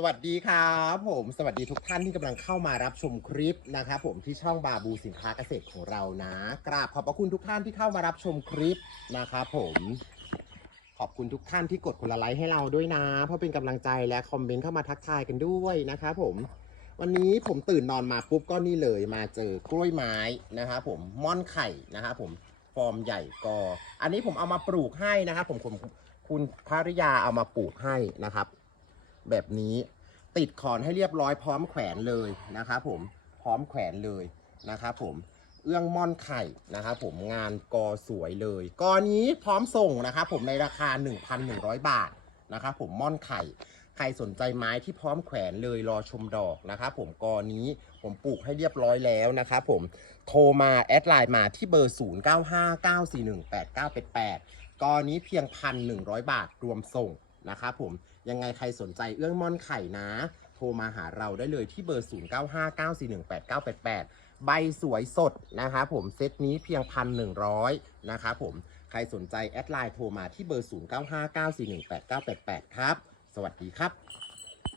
สวัสดีครับผมสวัสดีทุกท่านที่กำลังเข้ามารับชมคลิปนะครับผมที่ช่องบาบูสินค้าเกษตรของเรานะกราบขอบพระคุณทุกท่านที่เข้ามารับชมคลิปนะครับผมขอบคุณทุกท่านที่กดคนละไลค์ให้เราด้วยนะ เพราะเป็นกำลังใจและคอมเมนต์เข้ามาทักทายกันด้วยนะครับผมวันนี้ผมตื่นนอนมาปุ๊บก็นี่เลยมาเจอกล้วยไม้นะครับผมม่อนไข่นะครับผมฟอร์มใหญ่กอ อันนี้ผมเอามาปลูกให้นะครับผมผมคุณภริยาเอามาปลูกให้นะครับ แบบนี้ ติดขอนให้เรียบร้อยพร้อมแขวนเลยนะครับผมพร้อมแขวนเลยนะครับผมเอื้องม่อนไข่นะครับผมงานกอสวยเลยกอนี้พร้อมส่งนะครับผมในราคา 1,100 บาทนะครับผมม่อนไข่ใครสนใจไม้ที่พร้อมแขวนเลยรอชมดอกนะครับผมกอนี้ผมปลูกให้เรียบร้อยแล้วนะครับผมโทรมาแอดไลน์มาที่เบอร์ 0959418988กอนี้เพียง 1,100 บาทรวมส่ง นะครับผมยังไงใครสนใจเอื้องม่อนไข่นะ โทรมาหาเราได้เลยที่เบอร์ 0959418988 ใบสวยสดนะครับผมเซตนี้เพียง1,100นะครับผมใครสนใจแอดไลน์โทรมาที่เบอร์ 0959418988 ครับ สวัสดีครับ